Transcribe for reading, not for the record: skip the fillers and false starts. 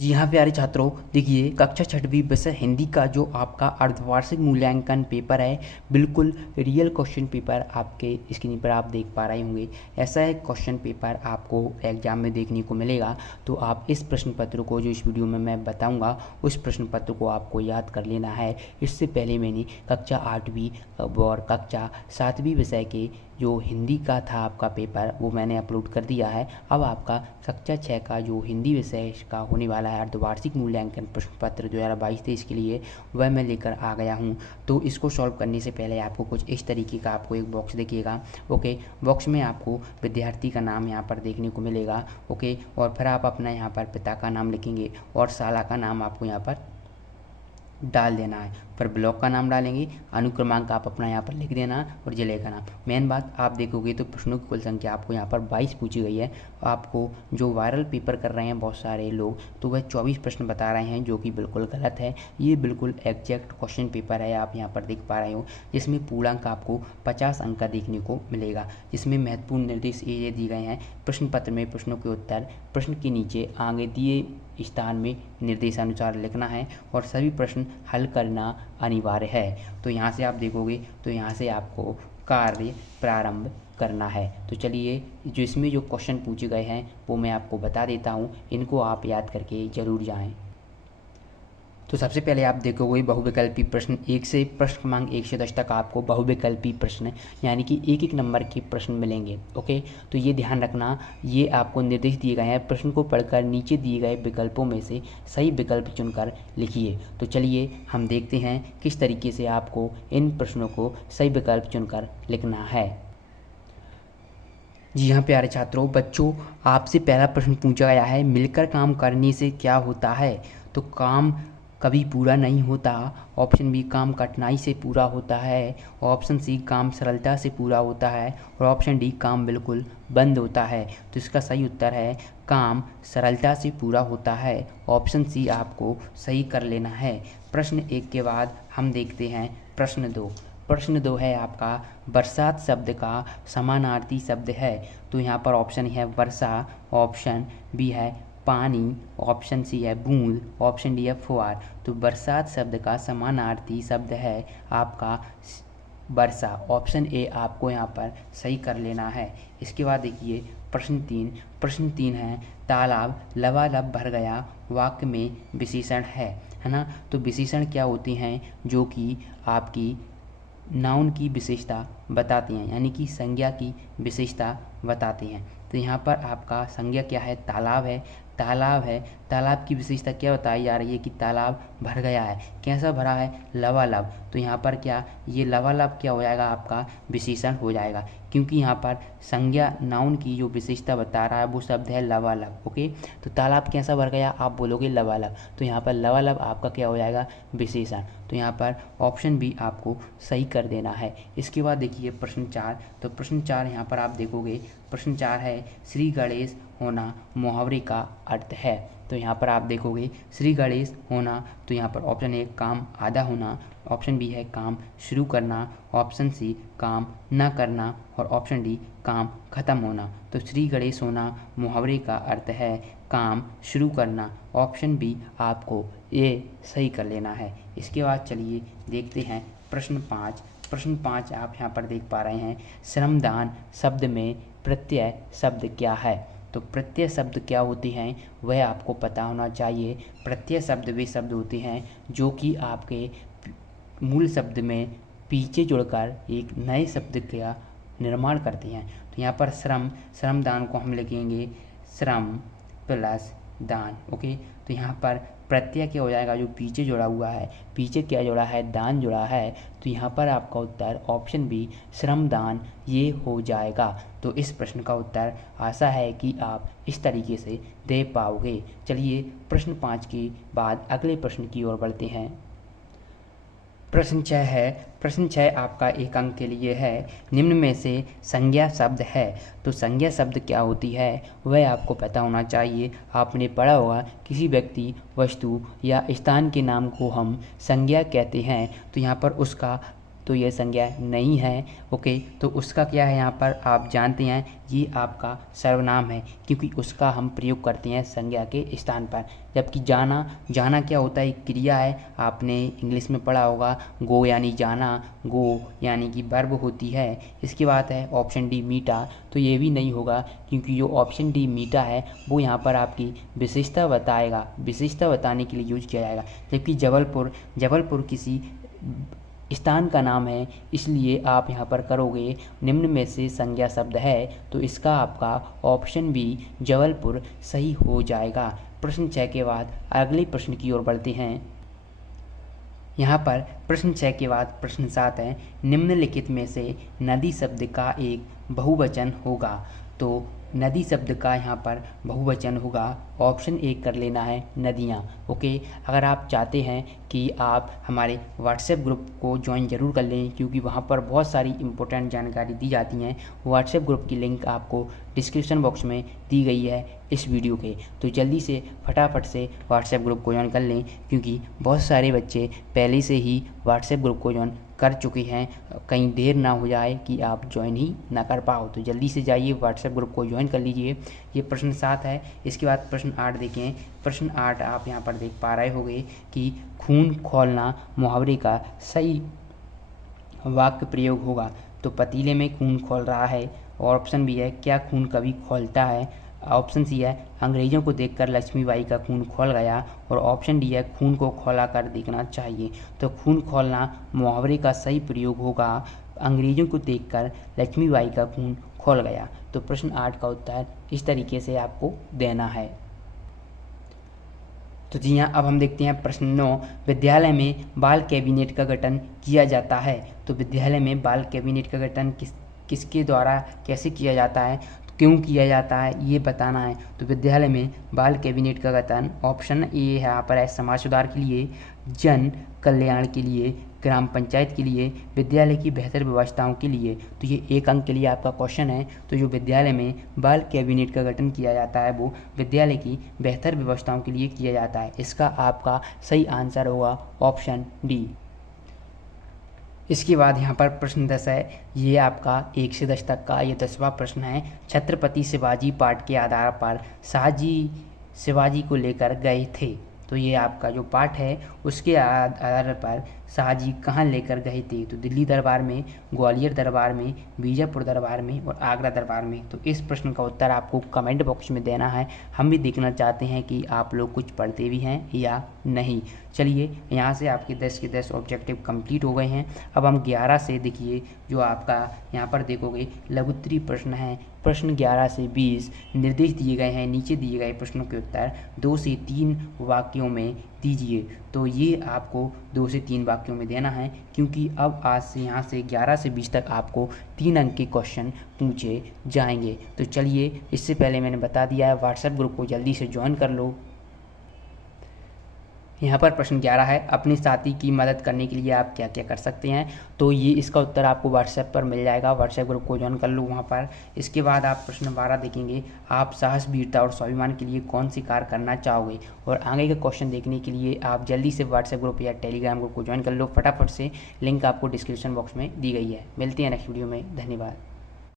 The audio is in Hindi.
जी हाँ प्यारे छात्रों, देखिए कक्षा छठवीं विषय हिंदी का जो आपका अर्धवार्षिक मूल्यांकन पेपर है, बिल्कुल रियल क्वेश्चन पेपर आपके स्क्रीन पर आप देख पा रहे होंगे। ऐसा है क्वेश्चन पेपर आपको एग्जाम में देखने को मिलेगा। तो आप इस प्रश्न पत्र को जो इस वीडियो में मैं बताऊंगा, उस प्रश्न पत्र को आपको याद कर लेना है। इससे पहले मैंने कक्षा 8वीं और कक्षा 7वीं विषय के जो हिंदी का था आपका पेपर, वो मैंने अपलोड कर दिया है। अब आपका कक्षा 6 का जो हिंदी विषय का होने वाला है अर्धवार्षिक मूल्यांकन प्रश्न पत्र 2022-23 के लिए, वह मैं लेकर आ गया हूं। तो इसको सॉल्व करने से पहले आपको कुछ इस तरीके का आपको एक बॉक्स देखिएगा। ओके, बॉक्स में आपको विद्यार्थी का नाम यहाँ पर देखने को मिलेगा। ओके, और फिर आप अपना यहाँ पर पिता का नाम लिखेंगे और शाला का नाम आपको यहाँ पर डाल देना है। फिर ब्लॉक का नाम डालेंगे, अनुक्रमांक आप अपना यहाँ पर लिख देना और जिले का नाम। मेन बात आप देखोगे तो प्रश्नों की कुल संख्या आपको यहाँ पर 22 पूछी गई है। आपको जो वायरल पेपर कर रहे हैं बहुत सारे लोग, तो वह 24 प्रश्न बता रहे हैं, जो कि बिल्कुल गलत है। ये बिल्कुल एग्जैक्ट क्वेश्चन पेपर है, आप यहाँ पर देख पा रहे हो, जिसमें पूर्णांक आपको 50 अंक का देखने को मिलेगा। जिसमें महत्वपूर्ण निर्देश ये दिए गए हैं प्रश्न पत्र में, प्रश्नों के उत्तर प्रश्न के नीचे आगे दिए स्थान में निर्देशानुसार लिखना है और सभी प्रश्न हल करना अनिवार्य है। तो यहाँ से आप देखोगे तो यहाँ से आपको कार्य प्रारंभ करना है। तो चलिए, जो इसमें जो क्वेश्चन पूछे गए हैं वो मैं आपको बता देता हूँ, इनको आप याद करके ज़रूर जाएं। तो सबसे पहले आप देखोगे बहुविकल्पी प्रश्न 1 से प्रश्न क्रमांक 1 से 10 तक आपको बहुविकल्पी प्रश्न यानी कि एक एक नंबर के प्रश्न मिलेंगे। ओके, तो ये ध्यान रखना, ये आपको निर्देश दिए गए हैं। प्रश्न को पढ़कर नीचे दिए गए विकल्पों में से सही विकल्प चुनकर लिखिए। तो चलिए हम देखते हैं किस तरीके से आपको इन प्रश्नों को सही विकल्प चुनकर लिखना है। जी हाँ प्यारे छात्रों, बच्चों आपसे पहला प्रश्न पूछा गया है, मिलकर काम करने से क्या होता है? तो काम कभी पूरा नहीं होता। ऑप्शन बी, काम कठिनाई से पूरा होता है। ऑप्शन सी, काम सरलता से पूरा होता है। और ऑप्शन डी, काम बिल्कुल बंद होता है। तो इसका सही उत्तर है काम सरलता से पूरा होता है। ऑप्शन सी आपको सही कर लेना है। प्रश्न 1 के बाद हम देखते हैं प्रश्न 2। प्रश्न 2 है आपका, बरसात शब्द का समानार्थी शब्द है। तो यहाँ पर ऑप्शन है वर्षा, ऑप्शन बी है पानी, ऑप्शन सी है बूंद, ऑप्शन डी है फुहार। तो बरसात शब्द का समानार्थी शब्द है आपका वर्षा। ऑप्शन ए आपको यहाँ पर सही कर लेना है। इसके बाद देखिए प्रश्न 3। प्रश्न 3 है, तालाब लबालब भर गया वाक्य में विशेषण है ना। तो विशेषण क्या होते हैं? जो कि आपकी नाउन की विशेषता बताते हैं, यानी कि संज्ञा की विशेषता बताते हैं। तो यहाँ पर आपका संज्ञा क्या है? तालाब है। तालाब है, तालाब की विशेषता क्या बताई जा रही है कि तालाब भर गया है। कैसा भरा है? लबालब। तो यहाँ पर क्या, ये लबालब क्या हो जाएगा? आपका विशेषण हो जाएगा, क्योंकि यहाँ पर संज्ञा नाउन की जो विशेषता बता रहा है वो शब्द है लबालब। ओके, तो तालाब कैसा भर गया? आप बोलोगे लबालब। तो यहाँ पर लबालब आपका क्या हो जाएगा? विशेषण। तो यहाँ पर ऑप्शन बी आपको सही कर देना है। इसके बाद देखिए प्रश्न 4। तो प्रश्न 4 यहाँ पर आप देखोगे, प्रश्न 4 है, श्री गणेश होना मुहावरे का अर्थ है। तो यहाँ पर आप देखोगे श्री गणेश होना, तो यहाँ पर ऑप्शन ए काम आधा होना, ऑप्शन बी है काम शुरू करना, ऑप्शन सी काम न करना और ऑप्शन डी काम खत्म होना। तो श्री गणेश होना मुहावरे का अर्थ है काम शुरू करना। ऑप्शन बी आपको ये सही कर लेना है। इसके बाद चलिए देखते हैं प्रश्न 5। प्रश्न 5 आप यहाँ पर देख पा रहे हैं, श्रमदान शब्द में प्रत्यय शब्द क्या है? तो प्रत्यय शब्द क्या होते हैं वह आपको पता होना चाहिए। प्रत्यय शब्द वे शब्द होते हैं जो कि आपके मूल शब्द में पीछे जुड़कर एक नए शब्द का निर्माण करते हैं। तो यहाँ पर श्रमदान को हम लिखेंगे श्रम प्लस दान। ओके, तो यहाँ पर प्रत्यय क्या हो जाएगा? जो पीछे जुड़ा हुआ है, पीछे क्या जुड़ा है? दान जुड़ा है। तो यहाँ पर आपका उत्तर ऑप्शन बी श्रमदान ये हो जाएगा। तो इस प्रश्न का उत्तर आशा है कि आप इस तरीके से दे पाओगे। चलिए प्रश्न 5 के बाद अगले प्रश्न की ओर बढ़ते हैं। प्रश्न 6 है, प्रश्न 6 आपका 1 अंक के लिए है, निम्न में से संज्ञा शब्द है। तो संज्ञा शब्द क्या होती है वह आपको पता होना चाहिए। आपने पढ़ा होगा किसी व्यक्ति, वस्तु या स्थान के नाम को हम संज्ञा कहते हैं। तो यहाँ पर उसका तो ये संज्ञा नहीं है। ओके, तो उसका क्या है यहाँ पर आप जानते हैं, ये आपका सर्वनाम है क्योंकि उसका हम प्रयोग करते हैं संज्ञा के स्थान पर। जबकि जाना, जाना क्या होता है, एक क्रिया है, आपने इंग्लिश में पढ़ा होगा, गो यानी जाना, गो यानी कि वर्ब होती है। इसके बाद है ऑप्शन डी मीठा, तो ये भी नहीं होगा क्योंकि जो ऑप्शन डी मीठा है वो यहाँ पर आपकी विशेषता बताएगा, विशेषता बताने के लिए यूज किया जाएगा। जबकि जबलपुर, जबलपुर किसी स्थान का नाम है, इसलिए आप यहाँ पर करोगे निम्न में से संज्ञा शब्द है, तो इसका आपका ऑप्शन बी जबलपुर सही हो जाएगा। प्रश्न 6 के बाद अगले प्रश्न की ओर बढ़ते हैं। यहाँ पर प्रश्न 6 के बाद प्रश्न 7 है, निम्नलिखित में से नदी शब्द का एक बहुवचन होगा। तो नदी शब्द का यहाँ पर बहुवचन होगा, ऑप्शन ए कर लेना है नदियाँ। ओके, अगर आप चाहते हैं कि आप हमारे व्हाट्सएप ग्रुप को ज्वाइन ज़रूर कर लें क्योंकि वहाँ पर बहुत सारी इंपॉर्टेंट जानकारी दी जाती हैं। व्हाट्सएप ग्रुप की लिंक आपको डिस्क्रिप्शन बॉक्स में दी गई है इस वीडियो के, तो जल्दी से फटाफट से व्हाट्सएप ग्रुप को ज्वाइन कर लें क्योंकि बहुत सारे बच्चे पहले से ही व्हाट्सएप ग्रुप को ज्वाइन कर चुके हैं, कहीं देर ना हो जाए कि आप ज्वाइन ही ना कर पाओ। तो जल्दी से जाइए व्हाट्सएप ग्रुप को ज्वाइन कर लीजिए। ये प्रश्न 7 है। इसके बाद प्रश्न 8 देखें। प्रश्न 8 आप यहाँ पर देख पा रहे होंगे कि खून खौलना मुहावरे का सही वाक्य प्रयोग होगा। तो पतीले में खून खौल रहा है, और ऑप्शन बी है क्या खून कभी खौलता है, ऑप्शन सी है अंग्रेज़ों को देखकर लक्ष्मीबाई का खून खौल गया, और ऑप्शन डी है खून को खौला कर देखना चाहिए। तो खून खौलना मुहावरे का सही प्रयोग होगा, अंग्रेज़ों को देखकर लक्ष्मीबाई का खून खौल गया। तो प्रश्न 8 का उत्तर इस तरीके से आपको देना है। तो जी हाँ, अब हम देखते हैं प्रश्न 9, विद्यालय में बाल कैबिनेट का गठन किया जाता है। तो विद्यालय में बाल कैबिनेट का गठन किसके द्वारा कैसे किया जाता है, तो क्यों किया जाता है, ये बताना है। तो विद्यालय में बाल कैबिनेट का गठन ऑप्शन ए है यहाँ पर है समाज सुधार के लिए, जन कल्याण के लिए, ग्राम पंचायत के लिए, विद्यालय की बेहतर व्यवस्थाओं के लिए। तो ये 1 अंक के लिए आपका क्वेश्चन है। तो जो विद्यालय में बाल कैबिनेट का गठन किया जाता है वो विद्यालय की बेहतर व्यवस्थाओं के लिए किया जाता है। इसका आपका सही आंसर होगा ऑप्शन डी। इसके बाद यहाँ पर प्रश्न 10 है, ये आपका 1 से 10 तक का ये 10वां प्रश्न है। छत्रपति शिवाजी पाठ के आधार पर शाहजी शिवाजी को लेकर गए थे। तो ये आपका जो पाठ है उसके आधार पर शाहजी कहाँ लेकर गए थे, तो दिल्ली दरबार में, ग्वालियर दरबार में, बीजापुर दरबार में और आगरा दरबार में। तो इस प्रश्न का उत्तर आपको कमेंट बॉक्स में देना है। हम भी देखना चाहते हैं कि आप लोग कुछ पढ़ते भी हैं या नहीं। चलिए, यहाँ से आपके 10 के 10 ऑब्जेक्टिव कंप्लीट हो गए हैं। अब हम 11 से देखिए, जो आपका यहाँ पर देखोगे लघुत्तरीय प्रश्न है। प्रश्न 11 से 20 निर्देश दिए गए हैं, नीचे दिए गए प्रश्नों के उत्तर 2 से 3 वाक्यों में दीजिए। तो ये आपको 2 से 3 वाक्यों में देना है क्योंकि अब आज से यहाँ से 11 से 20 तक आपको 3 अंक के क्वेश्चन पूछे जाएंगे। तो चलिए, इससे पहले मैंने बता दिया है व्हाट्सएप ग्रुप को जल्दी से ज्वाइन कर लो। यहाँ पर प्रश्न 11 है, अपने साथी की मदद करने के लिए आप क्या क्या कर सकते हैं। तो ये इसका उत्तर आपको व्हाट्सएप पर मिल जाएगा, व्हाट्सएप ग्रुप को ज्वाइन कर लो वहाँ पर। इसके बाद आप प्रश्न 12 देखेंगे, आप साहस, वीरता और स्वाभिमान के लिए कौन सी कार्य करना चाहोगे। और आगे का क्वेश्चन देखने के लिए आप जल्दी से व्हाट्सएप ग्रुप या टेलीग्राम ग्रुप को ज्वाइन कर लो फटाफट से, लिंक आपको डिस्क्रिप्शन बॉक्स में दी गई है। मिलते हैं नेक्स्ट वीडियो में, धन्यवाद।